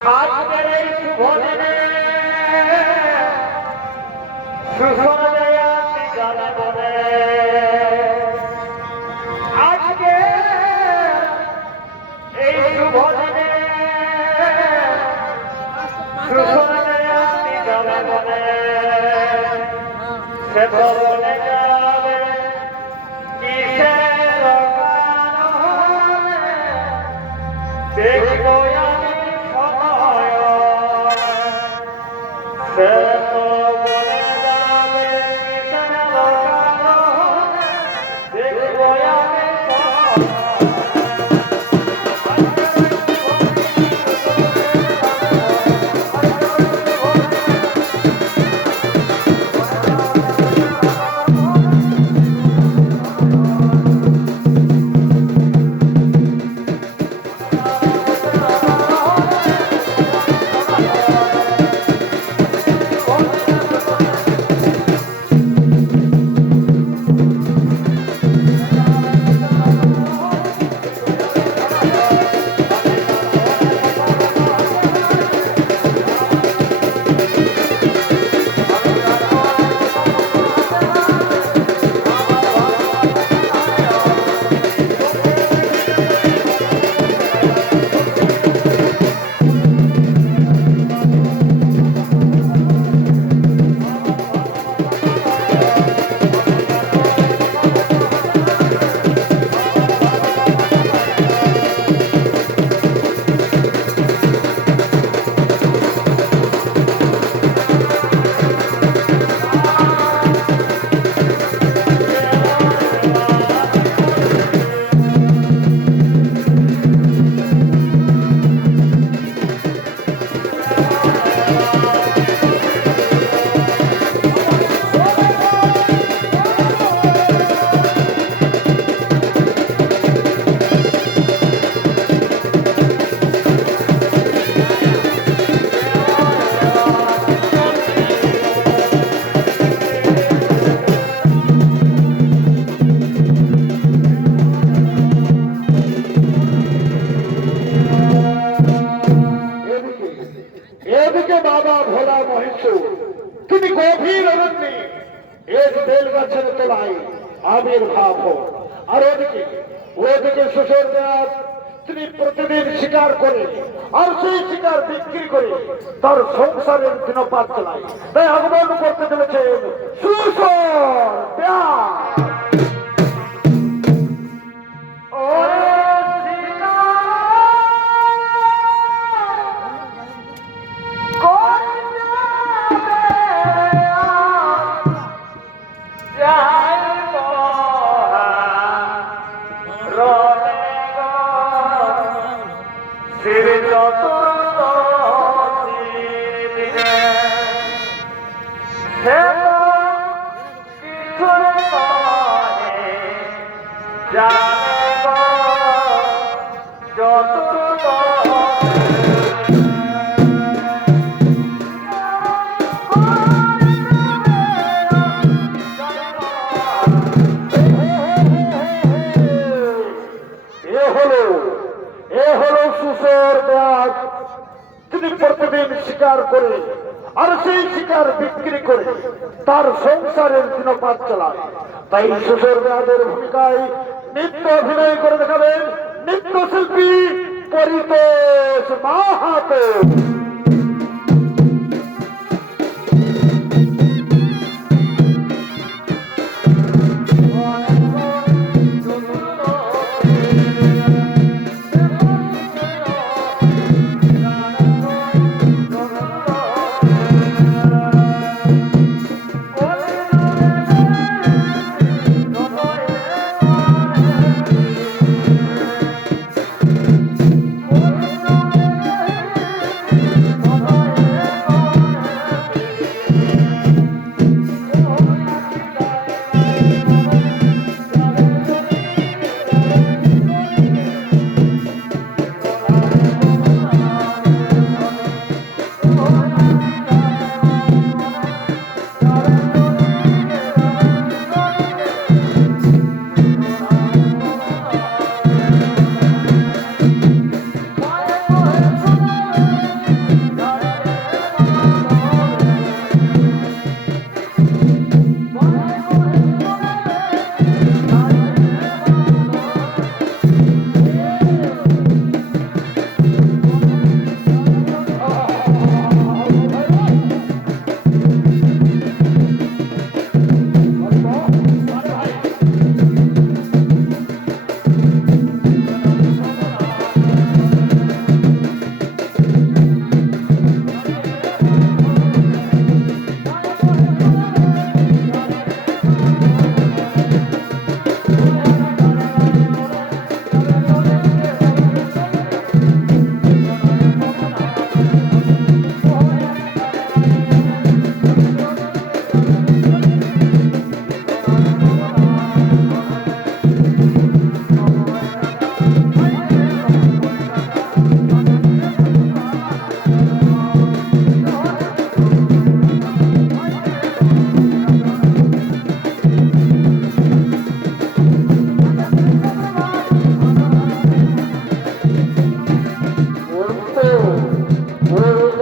আজকের এই শুভ দিনে সুসমাজয়াতি জনগণে আজকে এই শুভ দিনে সুসমাজয়াতি জনগণে সে ভবনে যাবে কিসের কারণে দেখবো আমি সময় সে ভবনে যাবে কিসের কারণে দেখবো আমি সময় এদিকে বাবা ভোলা মহেশ্বর তিনি গভীর অরণ্যে এক বেল গাছের তলায় আবির্ভাব হন। আর ওদিকে শ্বশুর দেব তিনি প্রতিদিন শিকার করে আর সেই শিকার বিক্রি করে তার সংসারের দিনপাত চালায়। তাই আগমন করতে চলেছেন শ্বশুর দেব। তিনি প্রতিদিন শিকার করে আর সেই শিকার বিক্রি করে তার সংসারের দিনপাত চালায়। তাই শ্বশুর দেবের ভূমিকায় নৃত্য অভিনয় করে দেখাবেন নৃত্যশিল্পী পরিতোষ মাহাতো।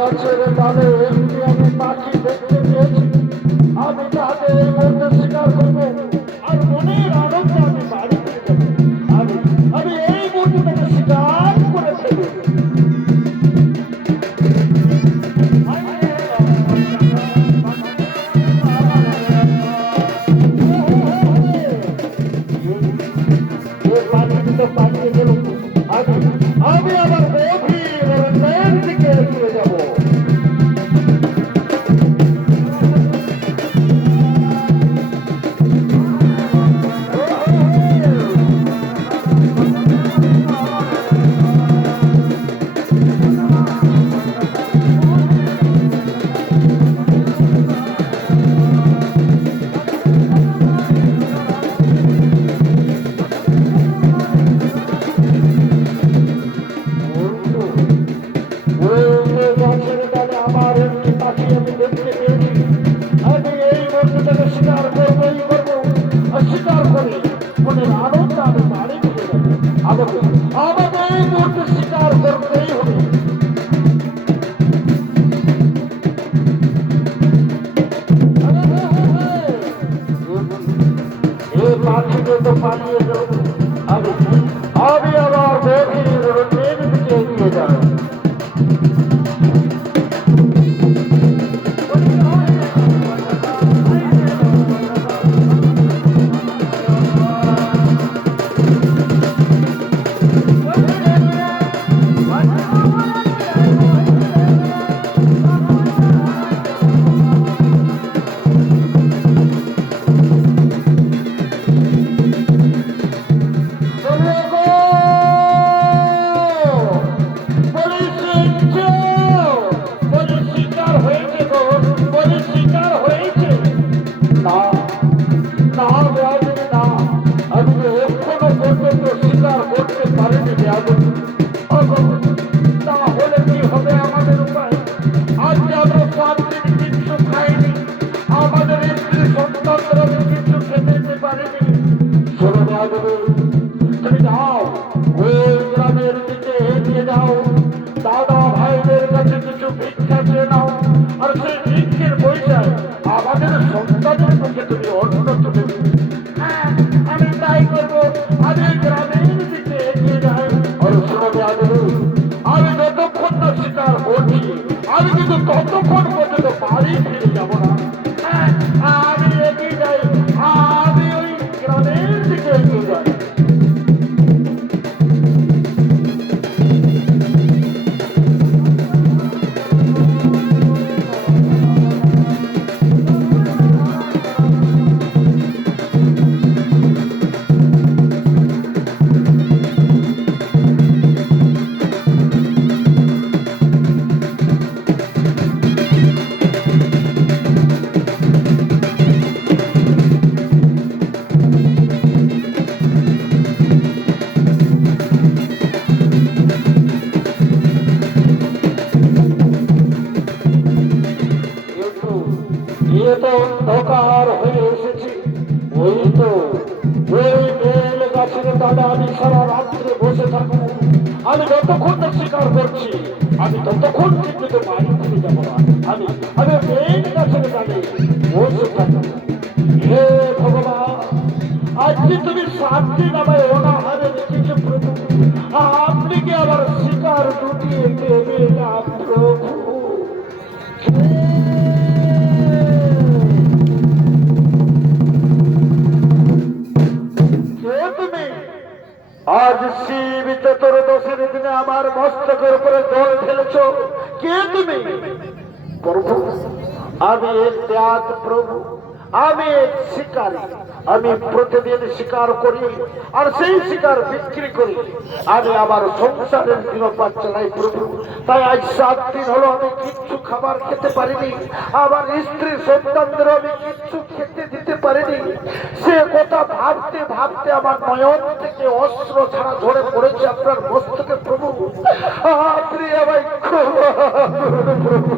গাছের ডালে একটি আমি পাখি দেখতে পেয়েছি। আমি তাকে এই মুহূর্তে শিকার করবো আর মনের আনন্দে আমি বাড়ি ফিরে যাবো। আমি আমি এই মুহূর্তে তাকে শিকার করে ফেলবো। পালিয়ে গেল। আমি আমার গভীর অরণ্যের দিকে এগিয়ে যাব। পালিয়ে গেল। আমি আমি আমার গভীর অরণ্যের দিকে এগিয়ে যাই। তুমি যাও ওই গ্রামের দিকে এগিয়ে যাও, দাদা ভাইদের কাছে কিছু ভিক্ষা চেয়ে নাও, আর সেই ভিক্ষের পয়সায় আমাদের সন্তানের মুখে তুমি অন্ন তুলে দিবে। হ্যাঁ, আমি তাই করবো। আমি গ্রামের দিকে এগিয়ে যাই। আর শোনো আমি যতক্ষণ না শিকার করছি, আমি কিন্তু ততক্ষণ পর্যন্ত বাড়ি ফিরে যাবো না। হ্যাঁ, আমি এগিয়ে যাই। আমি ওই গ্রামের দিকে এগিয়ে যাই। অন্ধকার হয়ে এসেছি। ওই তো ওই বেল গাছের ডালে আমি সারা রাত্রে বসে থাকবো। আমি যতক্ষণ না শিকার করছি, আমি ততক্ষণ কিন্তু বাড়ি ফিরে যাবো না। আমি আমি বেল গাছের ডালে বসে থাকবো। হে ভগবান, আজকে তুমি শান্তি নামায় অনাহারে রেখেছো প্রভু। আপনি কি আবার শিকার জুটিয়ে দেবে না প্রভু? আজ শিব চতুর্দশীর দিনে আমার মস্তকের উপরে জল ফেলেছ। কে তুমি? প্রভু, আমি এক ত্যাগ প্রভু, আমি এক শিকারী। আমি প্রতিদিন শিকার করি আর সেই শিকার বিক্রি করি। আমি আমার সংসারের দিনপাত চালাই প্রভু। তাই আজ 7 দিন হলো আমি কিচ্ছু খাবার খেতে পারিনি। আমার স্ত্রী সন্তানদের আমি কিচ্ছু খেতে দিতে পারিনি। সে কথা ভাবতে ভাবতে আমার নয়ন থেকে অস্ত্র ছাড়া ঝরে পড়েছে আপনার মস্তকে প্রভু। আপনি আমায় ক্ষমা করুন প্রভু।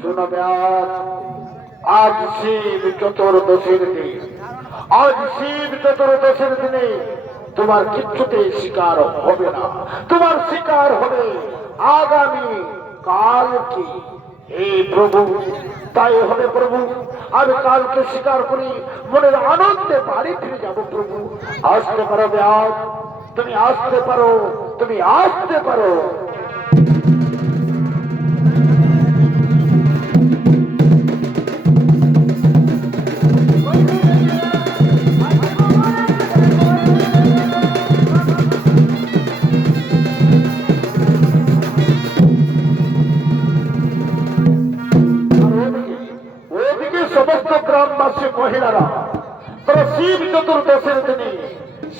শোনাবে আজ শিব চতুর্দশীর দিন। আজ শিব চতুর্দশীর দিনে তোমার কিচ্ছুতেই শিকার হবে না। তোমার শিকার হবে আগামী কালকে। হে প্রভু, তাই হবে প্রভু। আমি কালকে স্বীকার করি মনের আনন্দে বাড়ি ফিরে যাব প্রভু। আসতে পারো ব্যাস, তুমি আসতে পারো, তুমি আসতে পারো। সমস্ত গ্রামবাসী মহিলারা তারা শিব চতুর্দশের দিনে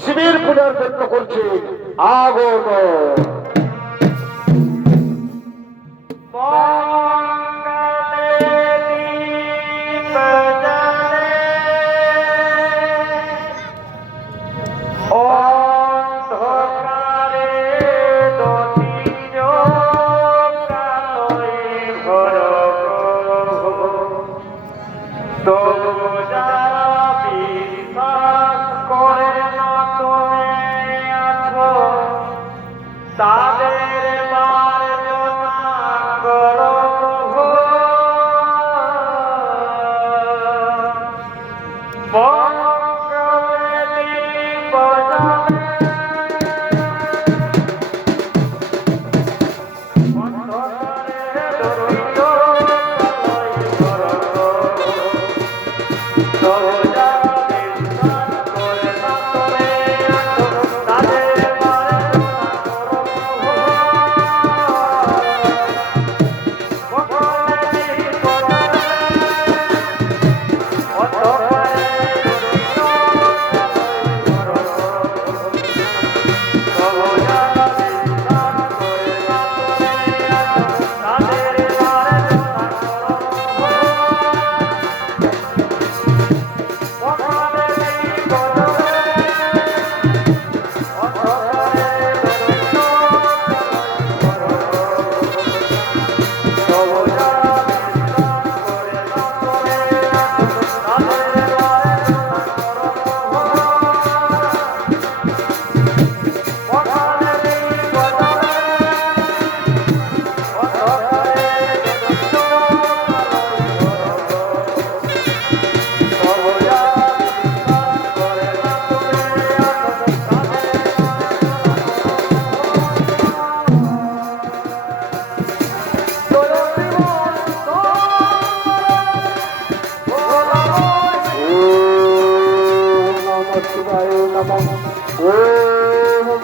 শিবের পূজার জন্য করছে আগমন।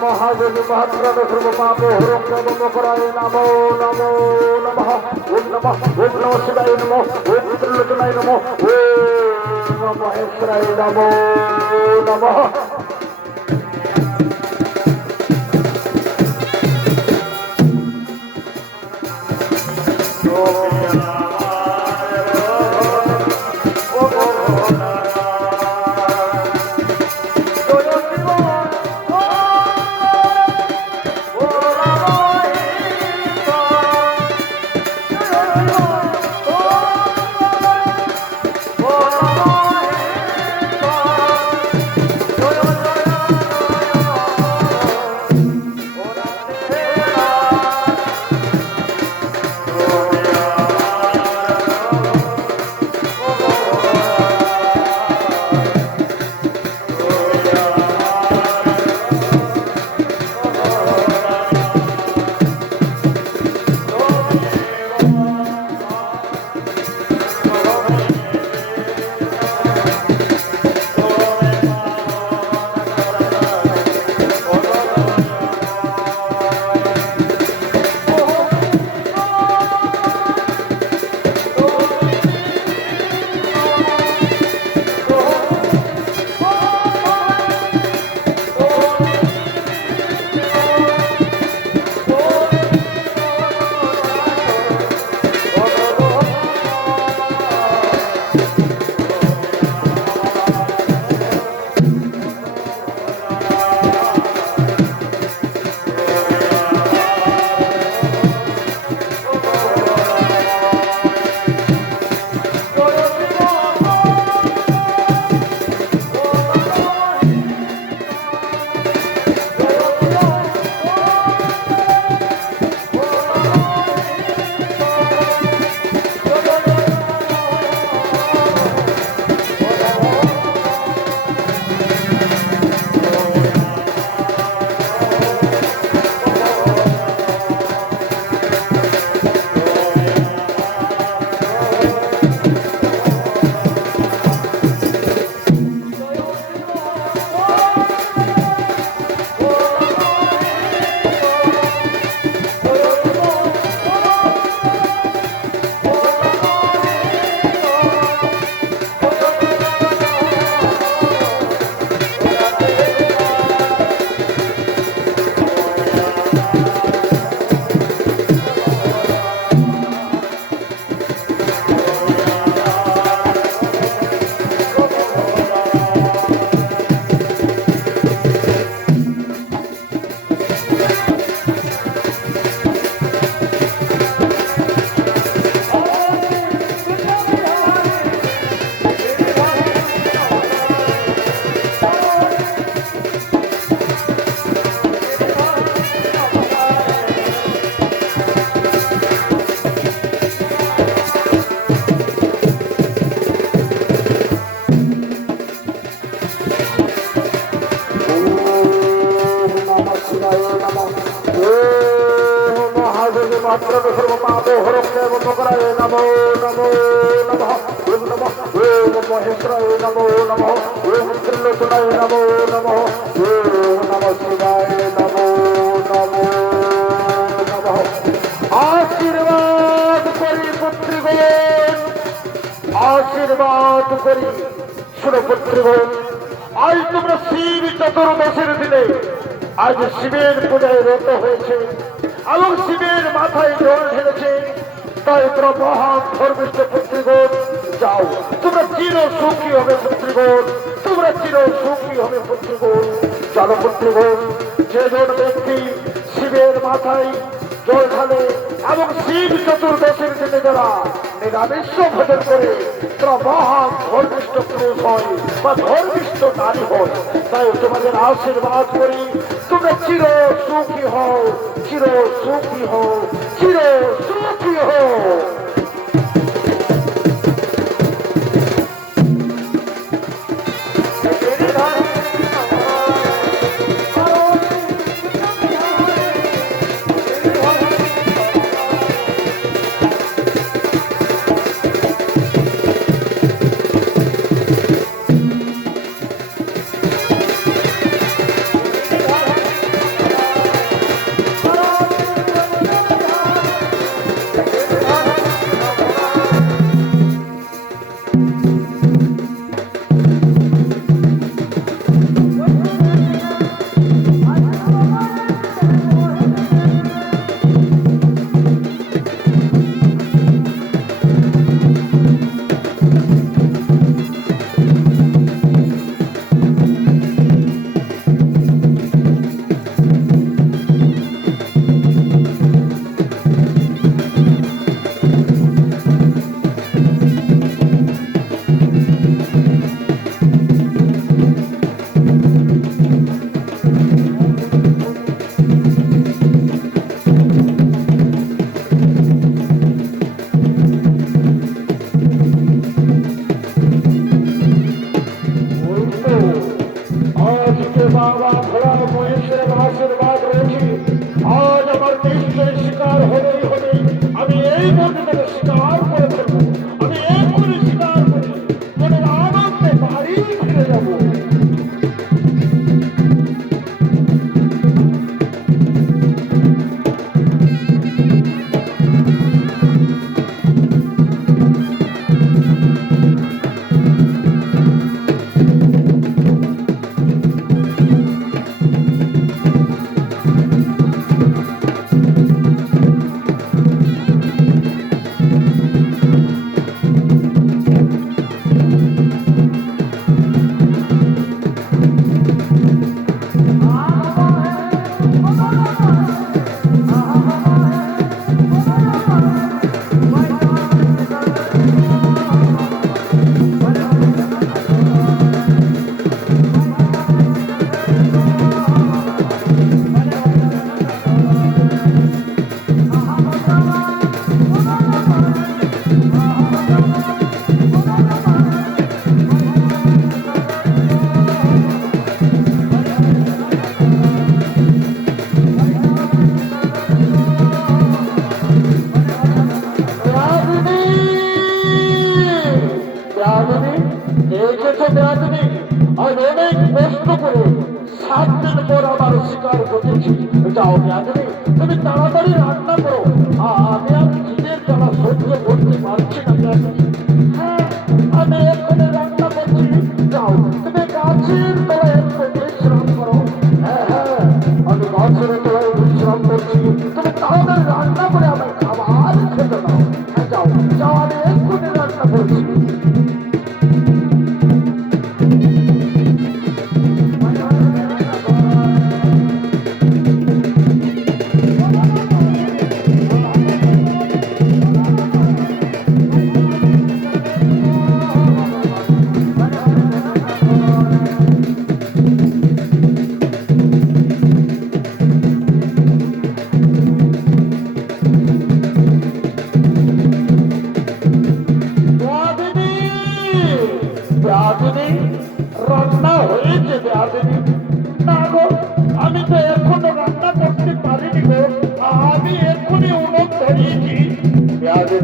महादेव महात्मा सर्वपापो हरं प्रभुमकराय नमो नमो नमः। ओम नमः शिवाय नमो, ओम त्रिलोचनाय नमो, ओम महेश्वराय नमो नमः। মাত্র সর্বপাপ হরক্ষে মকরায় নমো নমো নমঃ ওম নমঃ ওম মহেশ্বরায় নমো নমঃ ওম ত্রিলোচনায় নমো নমঃ ওম নমঃ শিবায় নমো নমো নমঃ। আশীর্বাদ করি পুত্রগণ, আশীর্বাদ করি। শুনো পুত্রগণ, আজ তোমরা শিব চতুর্দশীর দিনে আজ শিবের পূজায় রত হয়েছে এবং শিবের মাথায় জল ঢেলেছে। তাই তোমরা মহান ধর্মিষ্ঠ পুত্রগণ যাও, তোমরা চির সুখী হবে পুত্রগণ, তোমরা চির সুখী হবে পুত্রগণ। চলো পুত্রগণ, যেজন ব্যক্তি শিবের মাথায় জল ঢালে এবং শিব চতুর্দশীর দিনে যারা নিরামিষ ভোজন করে তারা মহান ধর্মিষ্ঠ পুরুষ হয় বা ধর্মিষ্ঠ নারী হয়। তাই তোমাদের আশীর্বাদ করি, তোমরা চির সুখী হও, চির সুখী হও, চির সুখী হও। বাবা ভোলা মহেশ্বরের আশীর্বাদ রয়েছে, আজ আমার নিশ্চয় শিকার হলেই হবে। আমি এই মন্দিরের শিকার করে ফেলবো, আমি এক্ষুনি শিকার করে মনের আনন্দে বাড়ি ফিরে যাবো। আজ অনেক কষ্ট করে 7 দিন পর আমার শিকার করতেছি। যাও রাজনী, তুমি তাড়াতাড়ি রান্না করো, আমি আর খিদের জ্বালা সহ্য করতে পারছি না রাজনী। হ্যাঁ, আমি এক্ষুনি রান্না করছি। যাও তুমি গাছের তলায় একটু বিশ্রাম করো। হ্যাঁ হ্যাঁ, আমি গাছের তলায় বিশ্রাম করছি, তুমি তাড়াতাড়ি রান্না করে আমার খাবার খেতে দাও। হ্যাঁ যাও যাও, আমি এক্ষুনি রান্না করছি। হয়েছি ব্যাধি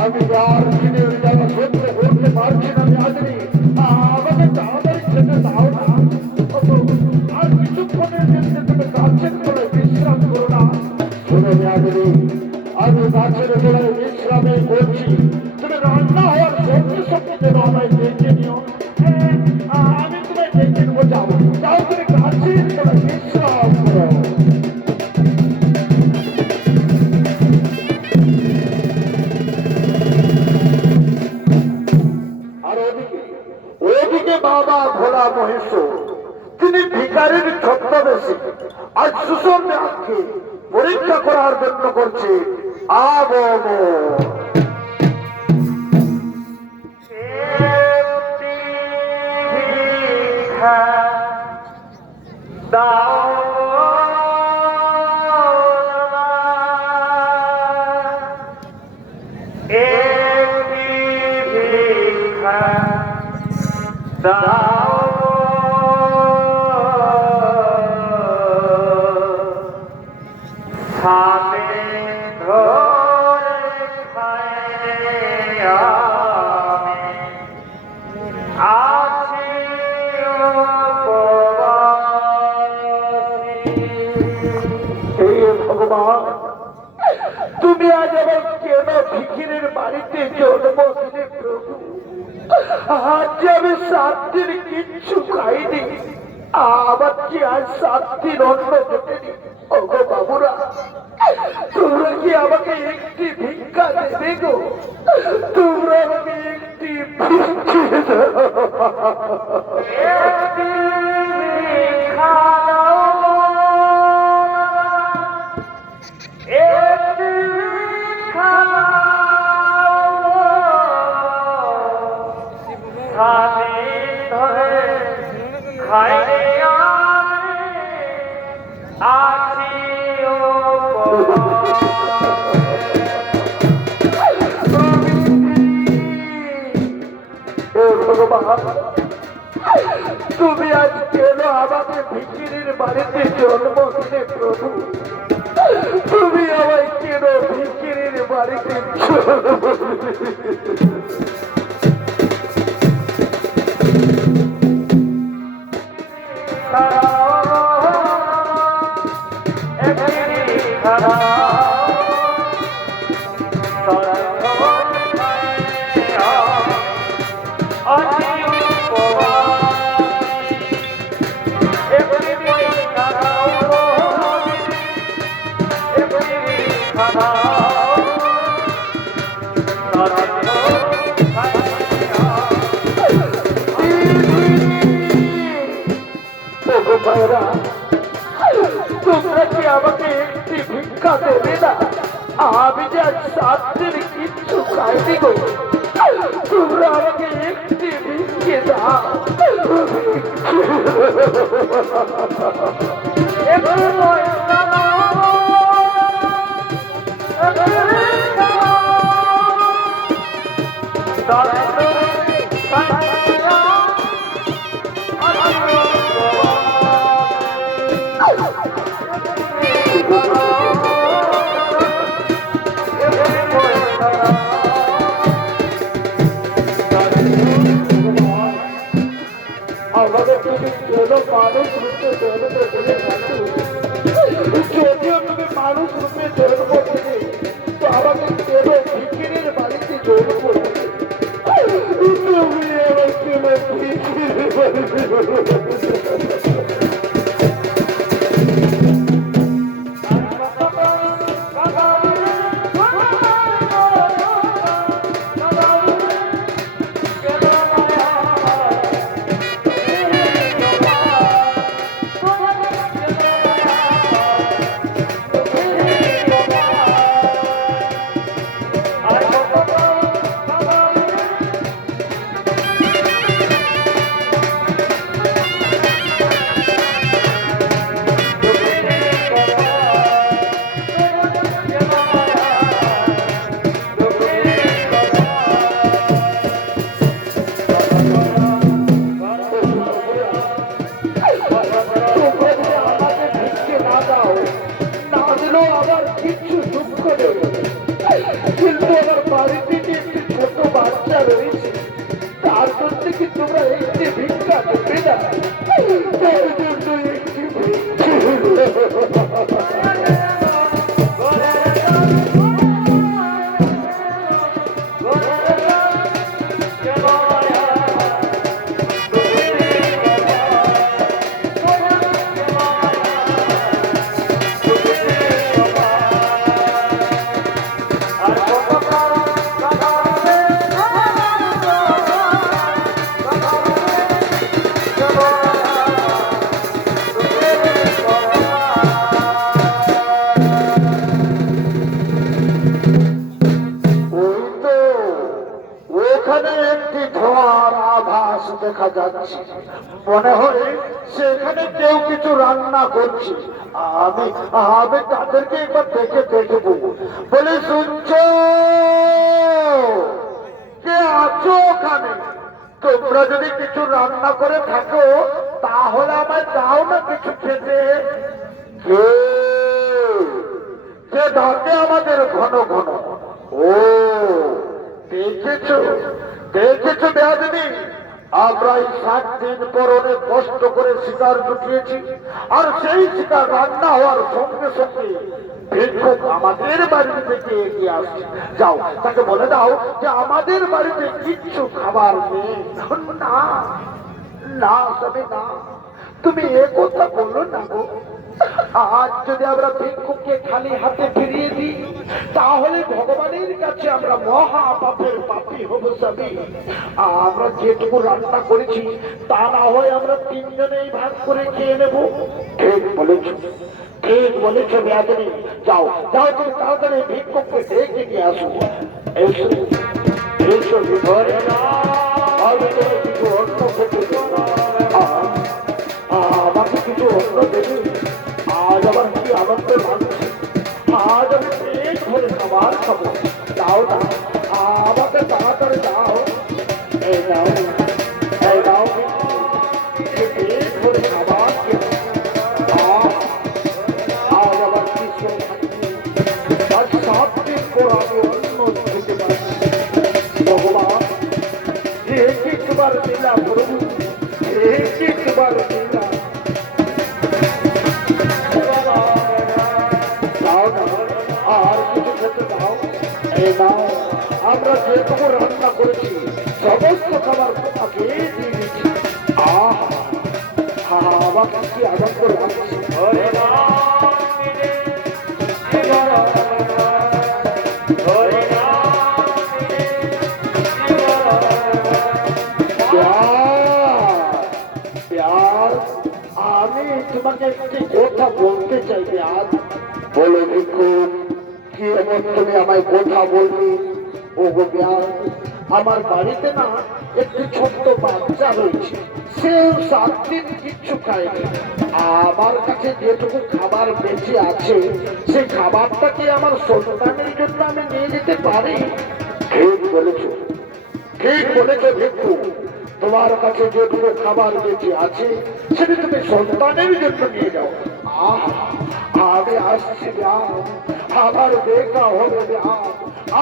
আমি আর দিনের জ্বালা সহ্য করতে পারছি না ব্যাধি আমাকে তাড়াতাড়ি খেতে দাও না আর কিছুক্ষণের জন্য তুমি গাছের তলায় বিশ্রাম করো না শোনো ব্যাধি আমি গাছের তলায় বিশ্রামে করছি তুমি রান্না হওয়ার সঙ্গে সঙ্গে যেন আমায় ডেকে নিও আমি তোমায় ডেকে নেবো যাও যাও তুমি গাছের তলায় বিশ্রাম করো ওদিকে বাবা ভোলা মহেশ্বর তিনি ভিকারির ছদ্মবেশে আজ সুসন্দেহকে পরীক্ষা করার জন্য করছে আগমন ভগবান তুমি আজ আমার কেন ভিখিরের বাড়িতে জন্ম দিলে প্রভু আজ আমি 7 দিন কিচ্ছু খাইনি আবার কি আজ 7 দিন অন্ন জোটেনি ওগো বাবুরা তোমরা কি আমাকে একটি ভিক্ষা দেবে গো তোমরা আমাকে একটি ভিক্ষা তুমি আজ কেন আমাকে ভিখিরির বাড়িতে জন্ম দিলে প্রভু তুমি আমায় কেন ভিখিরির বাড়িতে জন্ম তোমরা কি আমাকে একটি ভিক্ষা দেবে না আমি যে আজ 7 দিন কিচ্ছু খাইনি গো তোমরা আমাকে একটি ভিক্ষে দাও আমাদের তুমি কোনো মানুষ রূপে জন্ম দিলে যদিও তুমি মানুষ রূপে জন্ম দিলে তো আমাকে কেন ভিখিরির বাড়িতে জন্ম দিলে তুমি আমার কেন ভিখিরির বাড়িতে দেখা যাচ্ছে, মনে হয় সেখানে কেউ কিছু রান্না করছে। আমি আমি তাদেরকে একবার দেখে দেখবো। বলে শুনছ কে আছো ওখানে? তোমরা যদি কিছু রান্না করে থাকো তাহলে আমায় দাও না কিছু খেতে। কে কে ডাকে আমাদের ঘন ঘন? ও দেখেছো দেখেছো বেয়াদিনী, আমরা এই 7 দিন পর অনেক কষ্ট করে শিকার জুটিয়েছি, আর সেই শিকার রান্না হওয়ার সঙ্গে সঙ্গে ভিক্ষুক আমাদের বাড়ি থেকে এগিয়ে আসছে। যাও তাকে বলে দাও যে আমাদের বাড়িতে কিচ্ছু খাবার নেই। না না তবে না, তুমি এ কথা বললো না গো। আজ যদি আমরা ভিক্ষুককে খালি হাতে ফিরিয়ে দিই তাহলে ভগবানের কাছে আমরা মহা পাপের পাপী হব স্বামী। আমরা যেটুকু রান্না করেছি তা না হয় আমরা 3 জনেই ভাগ করে খেয়ে নেব। ঠিক বলেছ, ঠিক বলেছ বেয়াদিনী। যাও যাও, তুমি তাড়াতাড়ি ভিক্ষুককে ডেকে নিয়ে আসো। এসো এসো ভিতরে না, আমি তোমার কিছু অন্য খেতে দেব। আমাকে কিছু অন্য দেবে। আজ আবার কি আনন্দ লাগছে, আজ আমি পেট ভরে খাবার খাবো। দাও না, আমাকে তাড়াতাড়ি দাও। এই দাও, এই দাও, পেট ভরে খাবার খেয়ে আজ আবার কি আজ 7 দিন পর আমি অন্য খেতে পারছি। ভগবান একবার দিলা প্রভু, একবার দিলা। আর কিছু খেতে দাও। এই নাও, আমরা যেটুকু রান্না করেছি সমস্ত খাবার তোমাকে দিয়ে দিচ্ছি। আমাকে কি আনন্দ লাগছে। আমি তোমাকে একটি কথা বলতে চাই। আজ বলো ভিক্ষুক, কি এমন তুমি আমায় কথা বলবে? ও গো ব্যাস, আমার বাড়িতে না একটি ছোট্ট বাচ্চা রয়েছে, সেও 7 দিন কিচ্ছু খায়নি। আমার কাছে যেটুকু খাবার বেঁচে আছে সেই খাবারটা কি আমার সন্তানের জন্য আমি নিয়ে যেতে পারি? ঠিক বলেছ, ঠিক বলেছ ভিক্ষুক। তোমার কাছে যেটুকু খাবার বেঁচে আছে সেটা তুমি সন্তানের জন্য নিয়ে যাও। আমি আসছি ব্যাস, আবার দেখা হবে ব্যাস,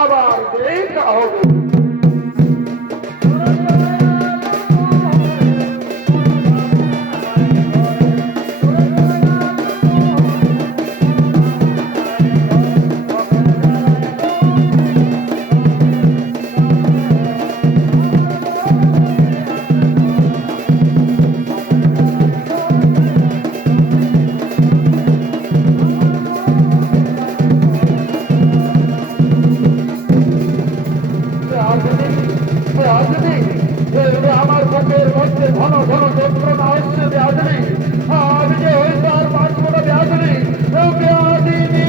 আবার দেখা হবে। আমার বুকের মধ্যে ঘন ঘন যন্ত্রণা হচ্ছে বেয়াদিনী। আমি যে হয়তো আর বাঁচব না বেয়াদিনী, বেয়াদিনী।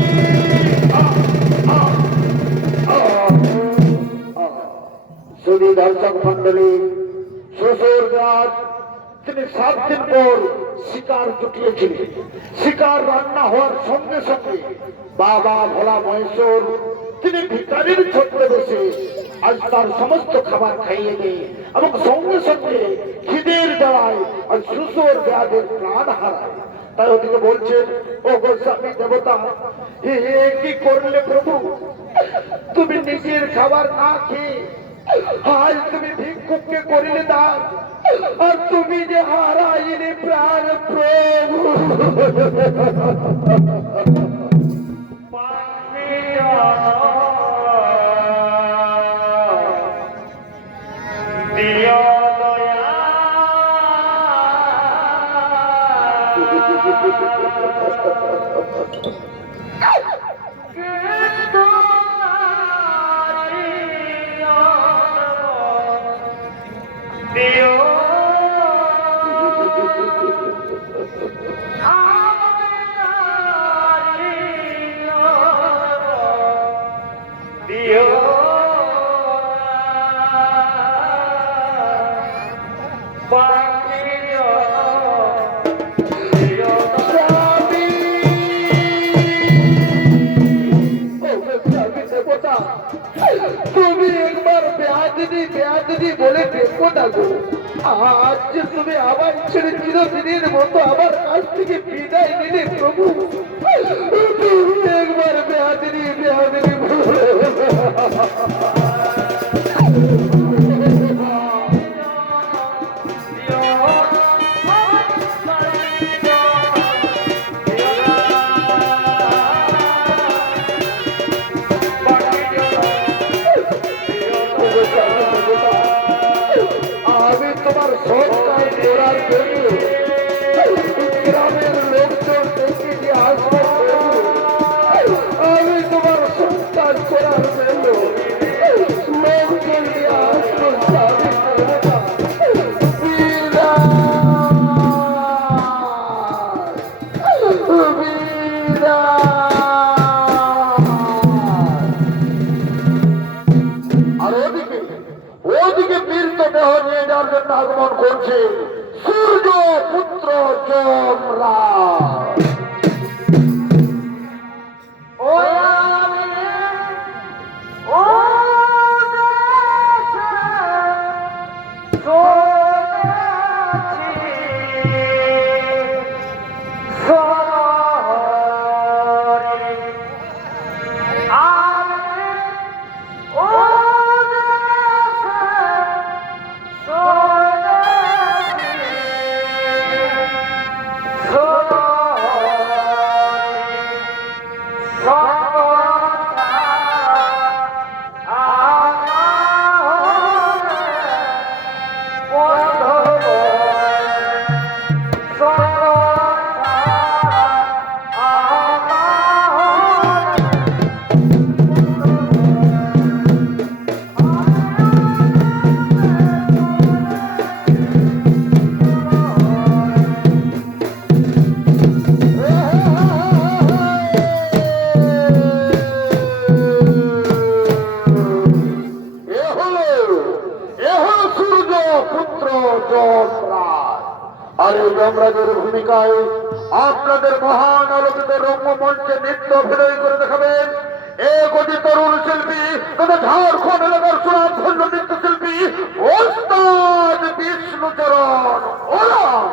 শুধু দর্শক মন্ডলী, শ্বশুর ব্যাস তিনি 7 দিন পর শিকার জুটিয়েছিলেন। শিকার রান্না হওয়ার সঙ্গে সঙ্গে বাবা ভোলা মহেশ্বর তিনি ভিকারির ছদ্মবেশে আজ তার সমস্ত খাবার খাইয়ে দেয় এবং সঙ্গে সঙ্গে খিদের জ্বালায় আর শ্বশুর ব্যাধের প্রাণ হারায়। তাই ওদিকে বলছেন, ও গোস্বামী দেবতা, কি করলে প্রভু? তুমি নিজের খাবার না খেয়ে আজ তুমি ভিক্ষুককে করিলে দান, আর তুমি যে হারাইলে প্রাণ প্রভু। দেবতা তুমি একবার বেয়াদিনী বলে দেখো না গো। আজ যে তুমি আবার ছেড়ে চিরদিনের মতো আমার কাছ থেকে বিদায় নিলে প্রভু, তুমি একবার বেয়াদিনী বলে। আমি তোমার সন্তান করার জন্য গ্রামের লোকজন দেখে যে আসবে, আমি তোমার সন্তান করার জন্য লোকজন দিয়ে আসবো। স্বামী দেবতা আর ওদিকে বীরত দেহ নিয়ে যাওয়ার জন্য আগমন করছে সূর্য পুত্র যমরাজ। আর এই যমরাজের ভূমিকায় আপনাদের মহান আলোকিত রঙ্গমঞ্চে নৃত্য অভিনয় করে দেখাবেন এক অতি তরুণ শিল্পী তথা ঝাড়খণ্ড এলাকার সুনামধন্য নৃত্যশিল্পী ওস্তাদ বিষ্ণুচরণ ওরাম।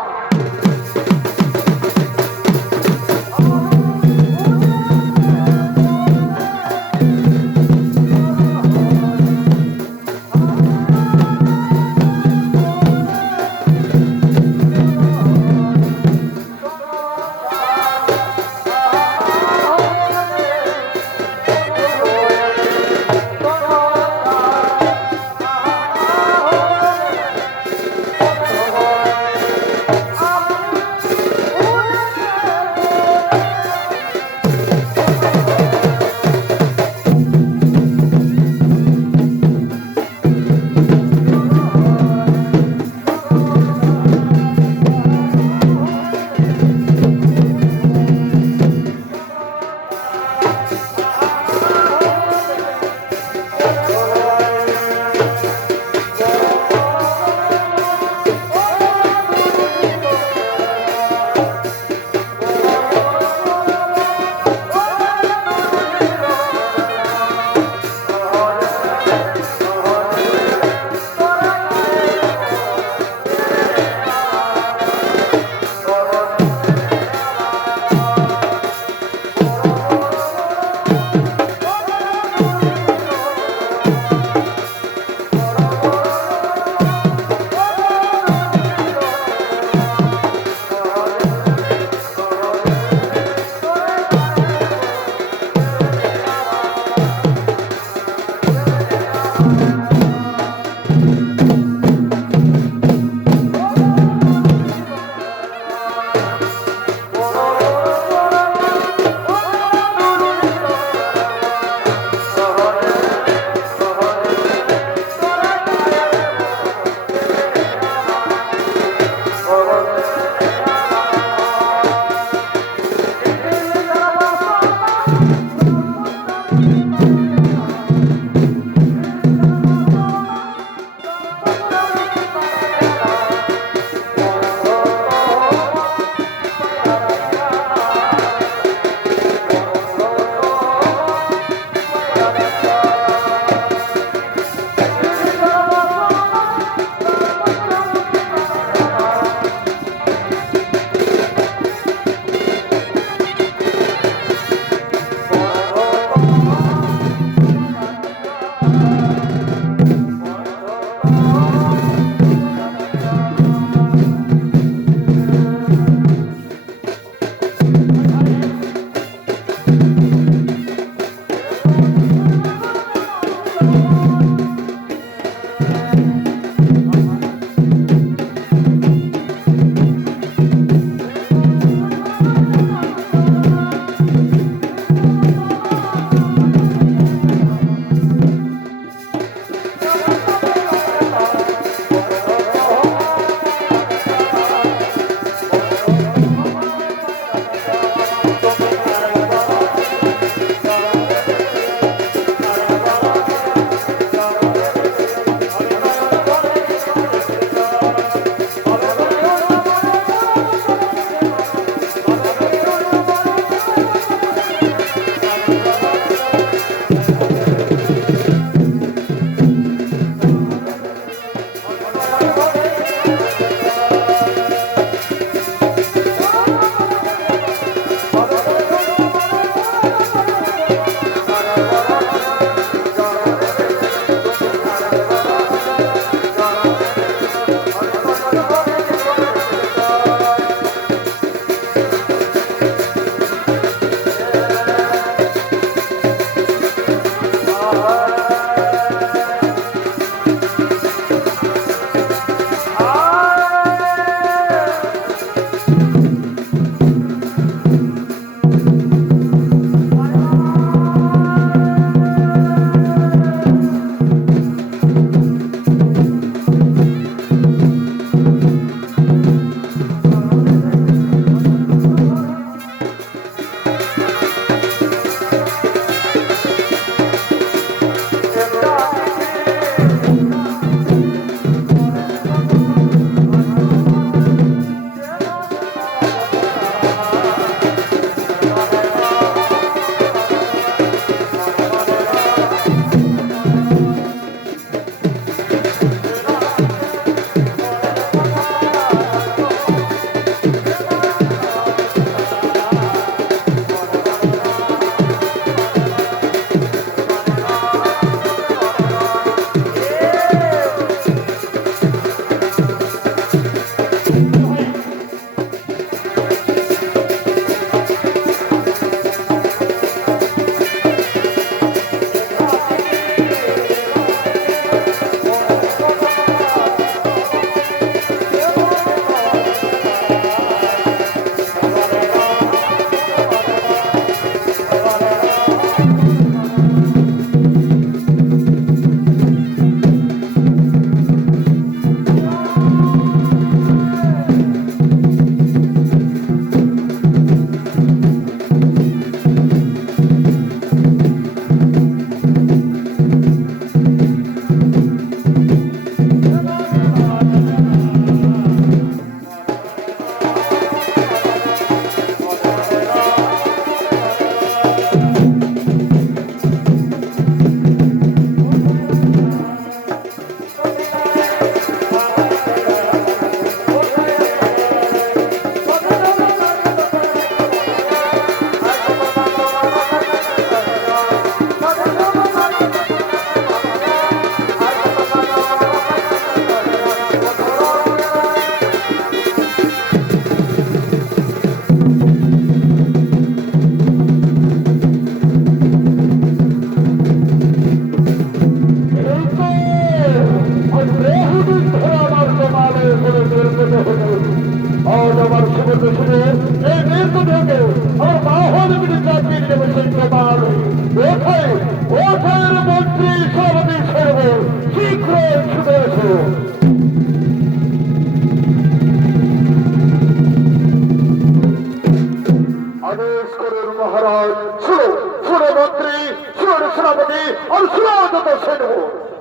আর সুরাজত সেন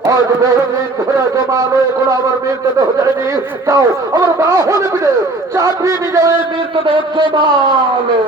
আজ বহুদিন ধরে জমানো এখন আমার মৃতদেহ যায়নি তাও আমার বাহন পিঠে চাকরি বিজয়ের মৃতদেহ জমানো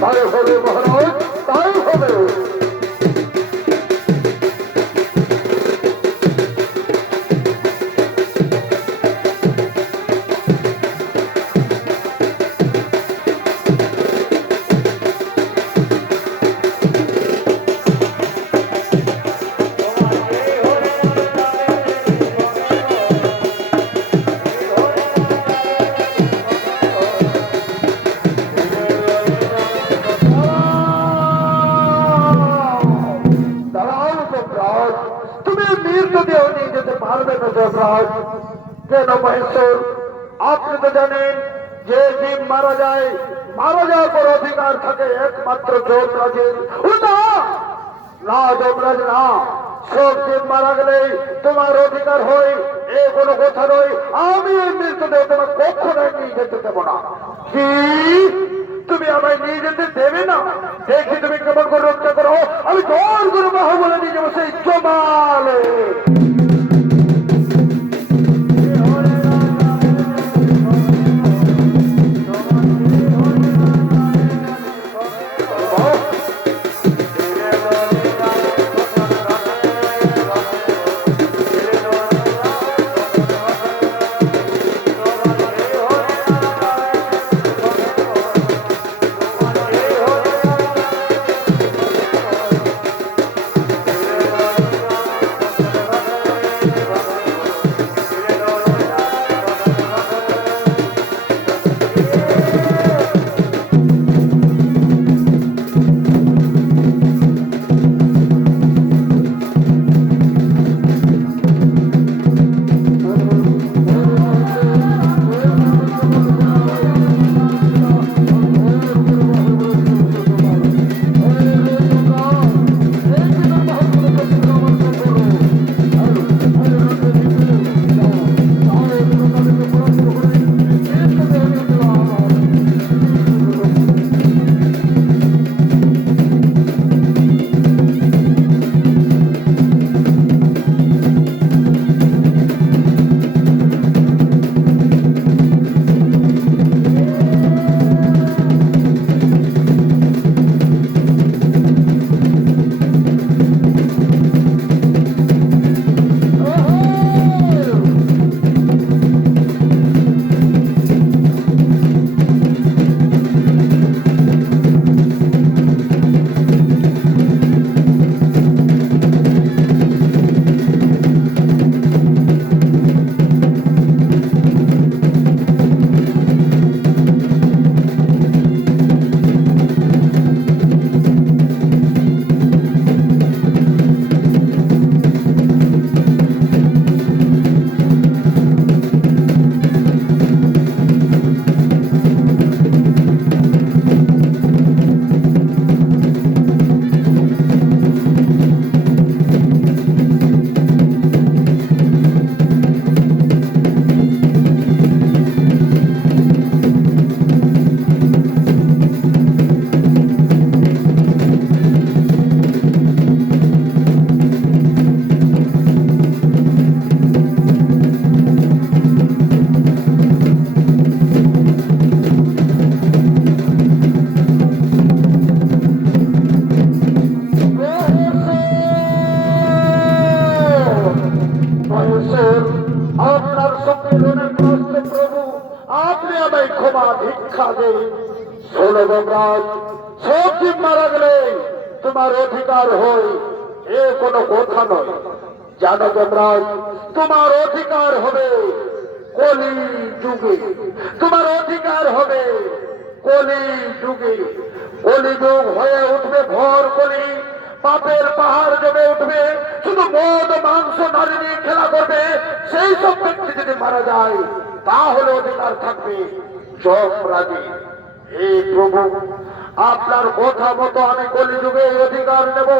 তাই হবে মহারাজ তাই হবে কেন মহেশ্বর আপনি তো জানেন যে জীব মারা যাওয়ার পর অধিকার থাকে একমাত্র যমরাজের না যমরাজ না সব জীব মারা গেলে তোমার অধিকার হয় এ কোনো কথা নয় আমি এই মৃতদেহ তোমার কখনোই নিয়ে যেতে দেবো না কি তুমি আমায় নিয়ে যেতে দেবে না দেখি তুমি কেমন করে রক্ষা করো আমি জোর করে বাহু বলে নিয়ে যাবো সেই জমালে তোমায় ক্ষমা ভিক্ষা দেই। শোনো যমরাজ, সব জীব মারা গেলে তোমার অধিকার হয়, এ কোনো কথা নয়। জানো যমরাজ, তোমার অধিকার হবে কলি যুগে, তোমার অধিকার হবে কলি যুগে। কলিযুগ হয়ে উঠবে ভর কলি, পাপের পাহাড় জমে উঠবে, শুধু মদ মাংস নারী নিয়ে খেলা করবে। সেই সব ব্যক্তি যদি মারা যায় তাহলে অধিকার থাকবে যমরাজে। হে প্রভু, আপনার কথা মতো আমি কলিযুগে অধিকার নেব।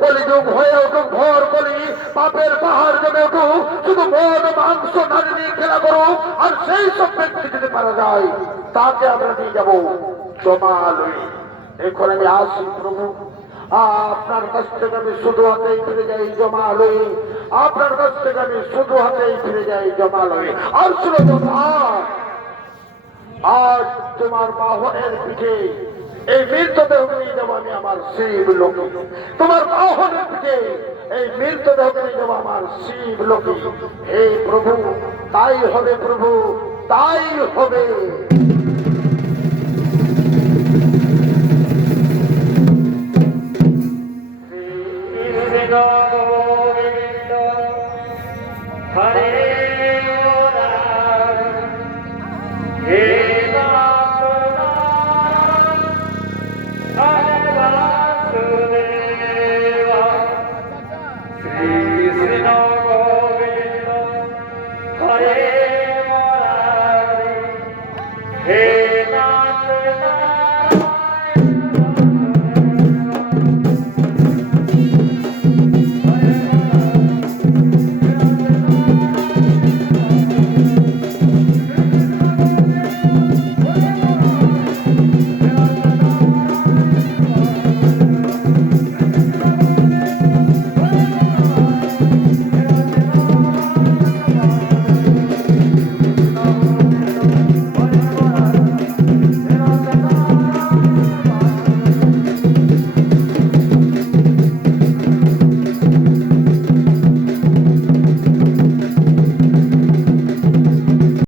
কলিযুগ হয়ে উঠুক ভর কলি, পাপের পাহাড় জমে উঠুক, শুধু মদ মাংস নারী নিয়ে খেলা করুক। আর সেই সব ব্যক্তি যদি মারা যায় তাকে আমরা নিয়ে যাবো জমালয়ে। এখন আমি আসি প্রভু, আপনার কাছ থেকে আমি শুধু হাতেই ফিরে যাই জমালয়ে। আপনার কাছ থেকে আমি শুধু হাতেই ফিরে যাই জমালয়ে। আর শুনো আজ তোমার বাহনের পিঠে এই মৃতদেহকে নিয়ে যাবো আমি আমার শিব লোকে। তোমার বাহনের পিঠে এই মৃতদেহকে নিয়ে যাবো আমার শিব লোকে। হে প্রভু, তাই হবে প্রভু, তাই হবে। Hare